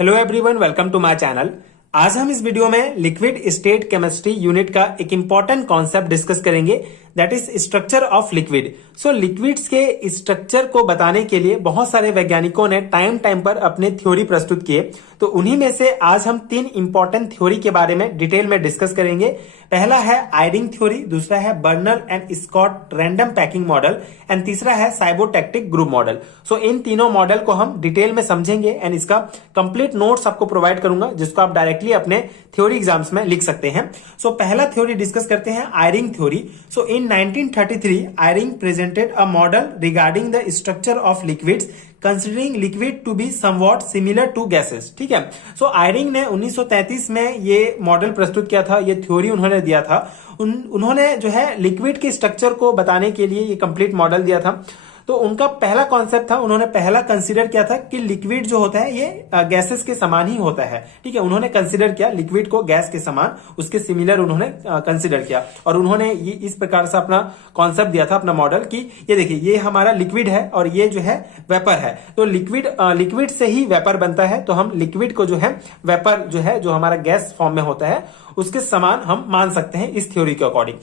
Hello everyone, welcome to my channel. आज हम इस वीडियो में लिक्विड स्टेट केमिस्ट्री यूनिट का एक इंपॉर्टेंट कॉन्सेप्ट डिस्कस करेंगे, that is structure of liquid. So liquids के स्ट्रक्चर को बताने के लिए बहुत सारे वैज्ञानिकों ने टाइम पर अपने थ्योरी प्रस्तुत किए। तो उन्हीं में से आज हम 3 इंपॉर्टेंट थ्योरी के बारे में डिटेल में डिस्कस करेंगे। पहला है आयरिंग थ्योरी, दूसरा है Bernal and Scott random packing model and तीसरा है साइबोटैक्टिक ग्रुप मॉडल। सो इन तीनों मॉडल को हम डिटेल में समझेंगे एंड इसका कंप्लीट नोट्स आपको प्रोवाइड करूंगा, जिसको आप डायरेक्टली अपने थ्योरी एग्जाम्स में लिख सकते हैं। सो पहला थ्योरी डिस्कस करते हैं Eyring theory. So in 1933 Eyring presented a model regarding the structure of liquids considering liquid to be somewhat similar to gases. ठीक है, सो आयरिंग ने 1933 में ये मॉडल प्रस्तुत किया था, ये थ्योरी उन्होंने दिया था। उन्होंने जो है लिक्विड के स्ट्रक्चर को बताने के लिए ये कंप्लीट मॉडल दिया था। तो उनका पहला कॉन्सेप्ट था, उन्होंने पहला कंसीडर किया था कि लिक्विड जो होता है ये गैसेस के समान ही होता है। ठीक है, उन्होंने कंसीडर किया लिक्विड को गैस के समान, उसके सिमिलर उन्होंने कंसीडर किया और उन्होंने ये इस प्रकार से अपना कॉन्सेप्ट दिया था, अपना मॉडल, कि ये देखिए ये हमारा लिक्विड है और ये जो है वेपर है। तो लिक्विड से ही वेपर बनता है, तो हम लिक्विड को जो है वेपर जो है जो हमारा गैस फॉर्म में होता है उसके समान हम मान सकते हैं इस थ्योरी के according.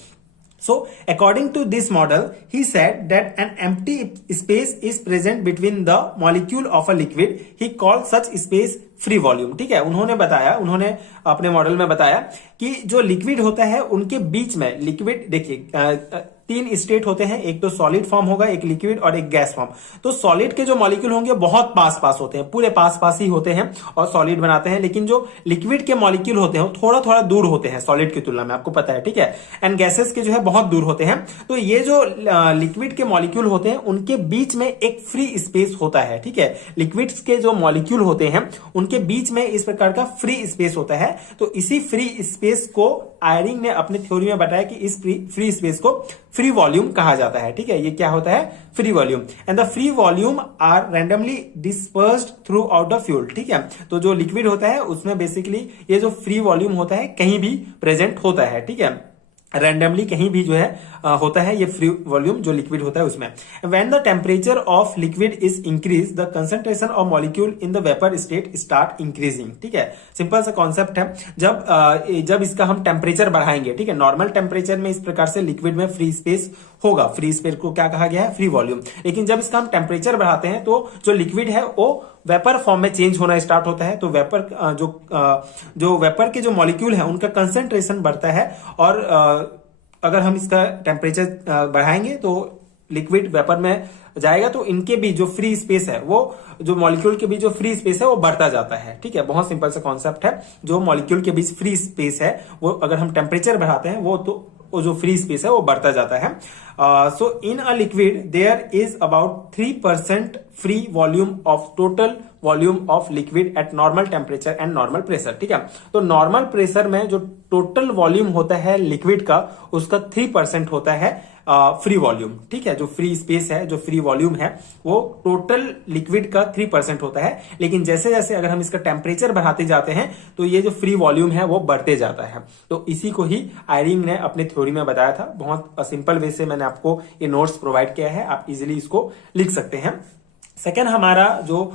So, according to this model, he said that an empty space is present between the molecule of a liquid. He called such space free volume. ठीक है, उन्होंने अपने मॉडल में बताया कि जो लिक्विड होता है उनके बीच में लिक्विड, देखिए 3 स्टेट होते हैं, एक तो सॉलिड फॉर्म होगा, एक लिक्विड और एक गैस फॉर्म। तो सॉलिड के जो मॉलिक्यूल होंगे बहुत पास होते हैं, पूरे पास ही होते हैं और सॉलिड बनाते हैं, लेकिन जो लिक्विड के मॉलिक्यूल होते हैं थोड़ा दूर होते हैं सॉलिड की तुलना में, आपको पता है। ठीक है, एंड गैसेस के जो है बहुत दूर होते हैं। तो ये जो लिक्विड के मॉलिक्यूल होते हैं उनके बीच में एक फ्री स्पेस होता है। ठीक है, लिक्विड्स के जो मॉलिक्यूल होते हैं उनके बीच में इस प्रकार का फ्री स्पेस होता है। तो इसी फ्री स्पेस को आयरिंग ने अपने थ्योरी में बताया कि इस फ्री स्पेस को फ्री वॉल्यूम कहा जाता है। ठीक है, ये क्या होता है? Free volume. And the free volume are randomly dispersed throughout the fuel. ठीक है, तो जो लिक्विड होता है उसमें बेसिकली ये जो फ्री वॉल्यूम होता है कहीं भी प्रेजेंट होता है। ठीक है, रैंडमली कहीं भी जो है होता है ये फ्री वॉल्यूम जो लिक्विड होता है उसमें। When the temperature of liquid is increase the concentration of molecule in the vapour state start increasing. ठीक है, सिंपल सा कॉन्सेप्ट है। जब इसका हम टेम्परेचर बढ़ाएंगे, ठीक है, नॉर्मल टेम्परेचर में इस प्रकार से लिक्विड में फ्री स्पेस होगा, फ्री स्पेस को क्या कहा गया है? Free volume. लेकिन जब इसका हम टेम्परेचर बढ़ाते हैं तो जो लिक्विड है वो वेपर फॉर्म में चेंज होना स्टार्ट होता है। तो वेपर जो वेपर के जो मॉलिक्यूल है उनका कंसंट्रेशन बढ़ता है और अगर हम इसका टेम्परेचर बढ़ाएंगे तो लिक्विड वेपर में जाएगा, तो इनके बीच जो फ्री स्पेस है वो जो मॉलिक्यूल के बीच जो फ्री स्पेस है वो बढ़ता जाता है। ठीक है, बहुत सिंपल सा कॉन्सेप्ट है। जो मॉलिक्यूल के बीच फ्री स्पेस है वो अगर हम टेम्परेचर बढ़ाते हैं वो जो फ्री स्पेस है वो बढ़ता जाता है। So in a liquid there is about 3% free volume of total volume of liquid at normal temperature and normal pressure. ठीक है, तो नॉर्मल प्रेशर में जो टोटल वॉल्यूम होता है लिक्विड का उसका 3% होता है फ्री वॉल्यूम। ठीक है, जो फ्री स्पेस है, जो फ्री वॉल्यूम है वो टोटल लिक्विड का 3% होता है। लेकिन जैसे जैसे अगर हम इसका टेम्परेचर बढ़ाते जाते हैं तो ये जो फ्री वॉल्यूम है वो बढ़ते जाता है। तो इसी को ही आयरिंग ने अपने थ्योरी में बताया था। बहुत सिंपल वे से मैंने आपको ये नोट्स प्रोवाइड किया है, आप इजिली इसको लिख सकते हैं। सेकेंड हमारा जो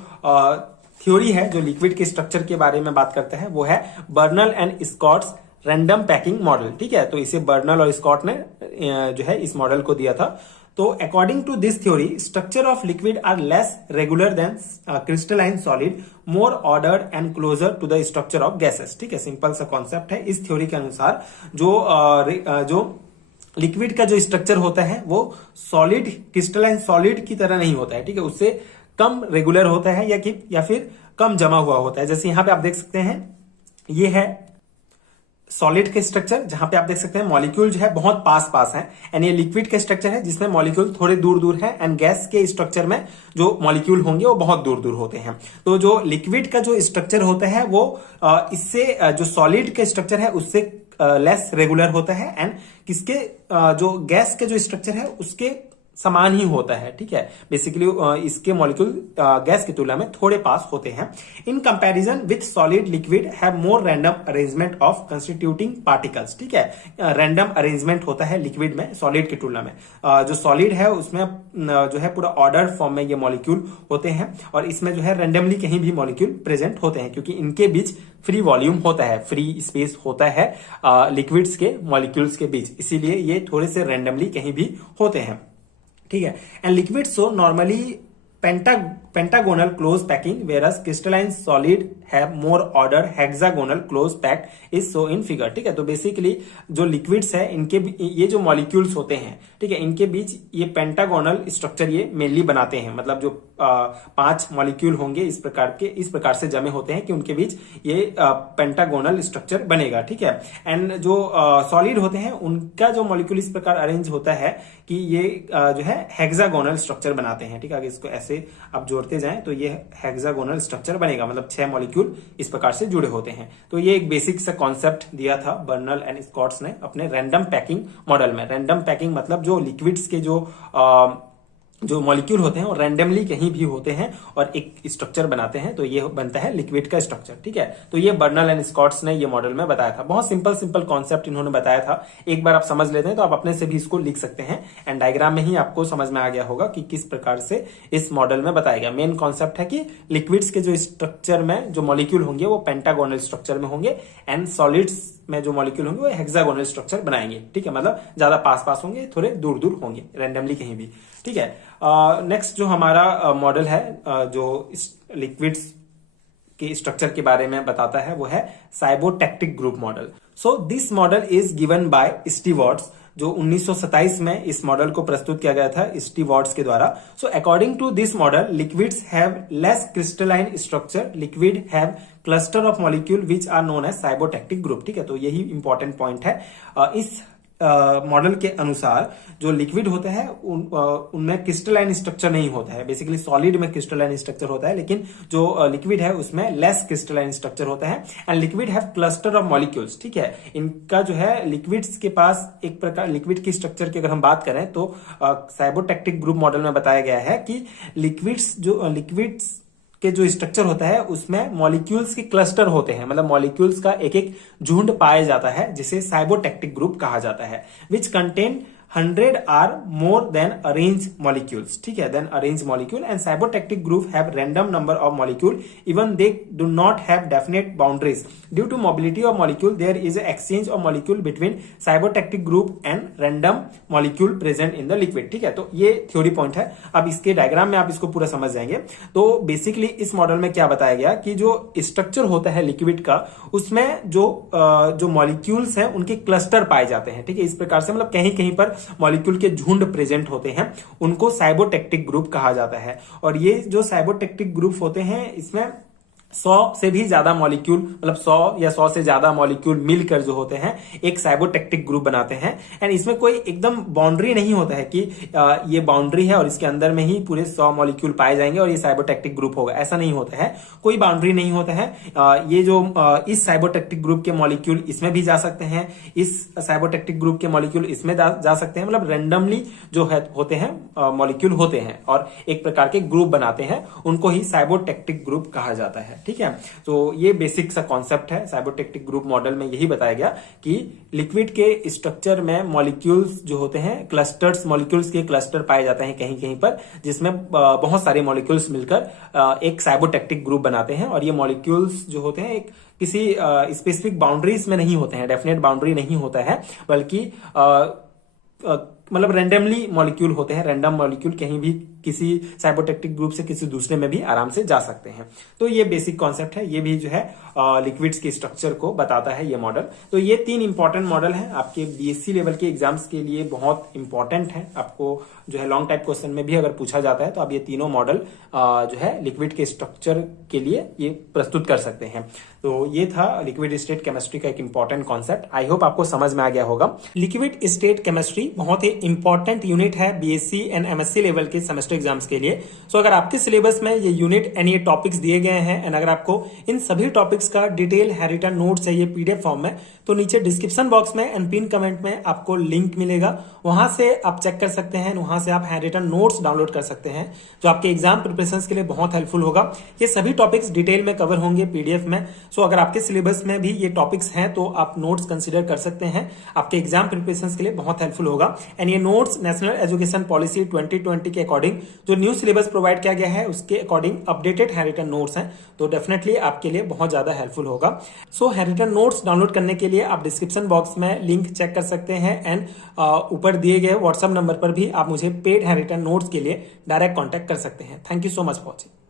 थ्योरी है जो लिक्विड के स्ट्रक्चर के बारे में बात करता है वो है Bernal and Scott's random packing model. ठीक है, तो इसे बर्नल और स्कॉट ने जो है इस मॉडल को दिया था। तो according to this theory structure of liquid are less regular than crystalline solid, more ordered and closer to the structure of gases. ठीक है, सिंपल सा कॉन्सेप्ट है। इस थ्योरी के अनुसार जो लिक्विड का जो स्ट्रक्चर होता है वो सॉलिड, क्रिस्टलाइन सॉलिड की तरह नहीं होता है। ठीक है, उससे कम रेगुलर होता है या फिर कम जमा हुआ होता है। जैसे यहां पे आप देख सकते हैं ये है सॉलिड के स्ट्रक्चर, जहां पे आप देख सकते हैं मॉलिक्यूल जो है बहुत पास है, एंड ये लिक्विड के स्ट्रक्चर है जिसमें मॉलिक्यूल थोड़े दूर है, एंड गैस के स्ट्रक्चर में जो मॉलिक्यूल होंगे वो बहुत दूर होते हैं। तो जो लिक्विड का जो स्ट्रक्चर होता है वो इससे जो सॉलिड के स्ट्रक्चर है उससे लेस रेगुलर होता है, एंड किसके जो गैस के जो स्ट्रक्चर है उसके समान ही होता है, ठीक है। बेसिकली इसके मॉलिक्यूल गैस की तुलना में थोड़े पास होते हैं। In comparison with solid liquid have more random arrangement of constituting particles, ठीक है। रैंडम अरेंजमेंट होता है लिक्विड में सॉलिड की तुलना में। जो सॉलिड है उसमें जो है पूरा ऑर्डर फॉर्म में ये मॉलिक्यूल होते हैं, और इसमें जो है रैंडमली कहीं भी मॉलिक्यूल प्रेजेंट होते हैं, क्योंकि इनके बीच फ्री वॉल्यूम होता है, फ्री स्पेस होता है लिक्विड्स के मॉलिक्यूल्स के बीच, इसीलिए ये थोड़े से रैंडमली कहीं भी होते हैं, ठीक है। And liquid so normally pentagonal close packing, whereas crystalline solid have more order hexagonal close packed is so in figure, ठीक है। तो बेसिकली जो लिक्विड्स है इनके ये जो मॉलिक्यूल्स होते हैं, ठीक है, इनके बीच ये पेंटागोनल स्ट्रक्चर ये मेनली बनाते हैं, मतलब जो 5 मॉलिक्यूल होंगे इस प्रकार से जमे होते हैं कि उनके बीच ये पेंटागोनल स्ट्रक्चर बनेगा, ठीक है। एंड जो सॉलिड होते हैं उनका जो मॉलिक्यूल इस प्रकार अरेंज होता है कि ये जो है हेक्सागोनल स्ट्रक्चर बनाते हैं, ठीक है। इसको ऐसे आप जोड़ते जाएं तो ये हेक्सागोनल स्ट्रक्चर बनेगा, मतलब 6 मॉलिक्यूल इस प्रकार से जुड़े होते हैं। तो ये एक बेसिक सा कॉन्सेप्ट दिया था बर्नल एंड स्कॉट्स ने अपने रैंडम पैकिंग मॉडल में। रैंडम पैकिंग मतलब जो लिक्विड्स के जो मॉलिक्यूल होते हैं वो रैंडमली कहीं भी होते हैं और एक स्ट्रक्चर बनाते हैं, तो ये बनता है लिक्विड का स्ट्रक्चर, ठीक है। तो ये बर्नल एंड स्कॉट्स ने ये मॉडल में बताया था। बहुत सिंपल कॉन्सेप्ट इन्होंने बताया था। एक बार आप समझ लेते हैं तो आप अपने से भी इसको लिख सकते हैं, एंड डायग्राम में ही आपको समझ में आ गया होगा कि किस प्रकार से इस मॉडल में बताया गया। मेन कॉन्सेप्ट है कि लिक्विड्स के जो स्ट्रक्चर में जो मॉलिक्यूल होंगे वो पेंटागोनल स्ट्रक्चर में होंगे, एंड सॉलिड्स में जो मॉलिक्यूल होंगे वो हेक्सागोनल स्ट्रक्चर बनाएंगे, ठीक है। मतलब ज्यादा पास होंगे, थोड़े दूर होंगे, रैंडमली कहीं भी, ठीक है। नेक्स्ट जो हमारा मॉडल है जो लिक्विड्स के स्ट्रक्चर के बारे में बताता है वो है cybotactic group model. So this model is given by Stewarts, जो 1927 में इस मॉडल को प्रस्तुत किया गया था स्टीवर्ट्स के द्वारा। So according to this model liquids have less crystalline structure, liquid have cluster of molecule which are known as cybotactic group, ठीक है। तो यही इंपॉर्टेंट पॉइंट है। इस मॉडल के अनुसार जो लिक्विड होते हैं उनमें क्रिस्टलाइन स्ट्रक्चर नहीं होता है। बेसिकली सॉलिड में क्रिस्टलाइन स्ट्रक्चर होता है, लेकिन जो लिक्विड है उसमें लेस क्रिस्टलाइन स्ट्रक्चर होता है। And liquid have cluster of molecules, ठीक है। इनका जो है लिक्विड्स के पास एक प्रकार लिक्विड की स्ट्रक्चर की अगर हम बात करें तो साइबोटैक्टिक ग्रुप मॉडल में बताया गया है कि लिक्विड्स के जो स्ट्रक्चर होता है उसमें मॉलिक्यूल्स के क्लस्टर होते हैं, मतलब मॉलिक्यूल्स का एक झुंड पाया जाता है जिसे साइबोटैक्टिक ग्रुप कहा जाता है, which contain 100 or more than arrange molecules, ठीक है, than arrange molecule. And cybotactic group have random number of molecule even they do not have definite boundaries due to mobility of molecule there is exchange of molecule between cybotactic group and random molecule present in the liquid, ठीक है। तो ये theory point है। अब इसके diagram में आप इसको पूरा समझ जाएंगे। तो बेसिकली इस मॉडल में क्या बताया गया कि जो स्ट्रक्चर होता है लिक्विड का उसमें जो मॉलिक्यूल्स हैं उनके क्लस्टर पाए जाते हैं, ठीक है। इस प्रकार से मतलब कहीं कहीं पर मॉलिक्यूल के झुंड प्रेजेंट होते हैं, उनको साइबोटैक्टिक ग्रुप कहा जाता है। और ये जो साइबोटैक्टिक ग्रुप होते हैं इसमें 100 से भी ज्यादा मॉलिक्यूल, मतलब 100 या 100 से ज्यादा मॉलिक्यूल मिलकर जो होते हैं एक साइबोटैक्टिक ग्रुप बनाते हैं। एंड इसमें कोई एकदम बाउंड्री नहीं होता है कि ये बाउंड्री है और इसके अंदर में ही पूरे 100 मॉलिक्यूल पाए जाएंगे और ये साइबोटैक्टिक ग्रुप होगा, ऐसा नहीं होता है। कोई बाउंड्री नहीं होता है। ये जो इस साइबोटैक्टिक ग्रुप के मॉलिक्यूल इसमें भी जा सकते हैं, इस साइबोटैक्टिक ग्रुप के मॉलिक्यूल इसमें जा सकते हैं, मतलब रेंडमली जो है होते हैं मॉलिक्यूल होते हैं और एक प्रकार के ग्रुप बनाते हैं, उनको ही साइबोटैक्टिक ग्रुप कहा जाता है, ठीक है। तो ये बेसिक सा कॉन्सेप्ट है। साइबोटैक्टिक ग्रुप मॉडल में यही बताया गया कि लिक्विड के स्ट्रक्चर में मॉलिक्यूल्स जो होते हैं क्लस्टर्स, मॉलिक्यूल्स के क्लस्टर पाए जाते हैं कहीं कहीं पर, जिसमें बहुत सारे मॉलिक्यूल्स मिलकर एक साइबोटैक्टिक ग्रुप बनाते हैं। और ये मॉलिक्यूल्स जो होते हैं एक किसी स्पेसिफिक बाउंड्रीज में नहीं होते हैं, डेफिनेट बाउंड्री नहीं होता है, बल्कि मतलब रेंडमली मॉलिक्यूल होते हैं। रैंडम मॉलिक्यूल कहीं भी किसी साइबोटैक्टिक ग्रुप से किसी दूसरे में भी आराम से जा सकते हैं। तो ये बेसिक कॉन्सेप्ट है। ये भी जो है लिक्विड्स के स्ट्रक्चर को बताता है ये मॉडल। तो ये 3 इंपॉर्टेंट मॉडल हैं आपके बीएससी लेवल के एग्जाम्स के लिए, बहुत इंपॉर्टेंट है। आपको जो है लॉन्ग टाइप क्वेश्चन में भी अगर पूछा जाता है तो आप ये तीनों मॉडल जो है लिक्विड के स्ट्रक्चर के लिए ये प्रस्तुत कर सकते हैं। तो ये था लिक्विड स्टेट केमिस्ट्री का एक इंपॉर्टेंट कॉन्सेप्ट। आई होप आपको समझ में आ गया होगा। लिक्विड स्टेट केमिस्ट्री बहुत ही इंपॉर्टेंट यूनिट है बीएससी एंड एमएससी लेवल के सेमेस्टर नेक्स्ट एग्जाम्स के लिए। सो अगर आपके सिलेबस में ये यूनिट एंड ये टॉपिक्स दिए गए हैं एंड अगर आपको इन सभी टॉपिक्स का डिटेल हैंडरिटन नोट्स चाहिए पीडीएफ फॉर्म में, तो नीचे डिस्क्रिप्शन बॉक्स में एंड पिन कमेंट में आपको लिंक मिलेगा, वहां से आप चेक कर सकते हैं, वहां से आप हैंडरिटन नोट्स डाउनलोड कर सकते हैं जो आपके एग्जाम प्रिपरेशन के लिए बहुत हेल्पफुल होगा। ये सभी टॉपिक्स डिटेल में कवर होंगे पीडीएफ में। सो अगर आपके सिलेबस में भी ये टॉपिक्स हैं तो आप नोट्स कंसीडर कर सकते हैं, आपके एग्जाम प्रिपरेशन के लिए बहुत हेल्पफुल होगा। एंड ये नोट्स नेशनल एजुकेशन पॉलिसी 2020 के अकॉर्डिंग जो न्यू सिलेबस प्रोवाइड किया गया है उसके अकॉर्डिंग अपडेटेड हैंडरिटन नोट्स हैं, तो डेफिनेटली आपके लिए बहुत ज्यादा हेल्पफुल होगा। सो हैंडरिटन नोट्स डाउनलोड करने के लिए आप डिस्क्रिप्शन बॉक्स में लिंक चेक कर सकते हैं एंड ऊपर दिए गए व्हाट्सएप नंबर पर भी आप मुझे पेड हैंडरिटन नोट्स के लिए डायरेक्ट कॉन्टैक्ट कर सकते हैं। Thank you so much for watching.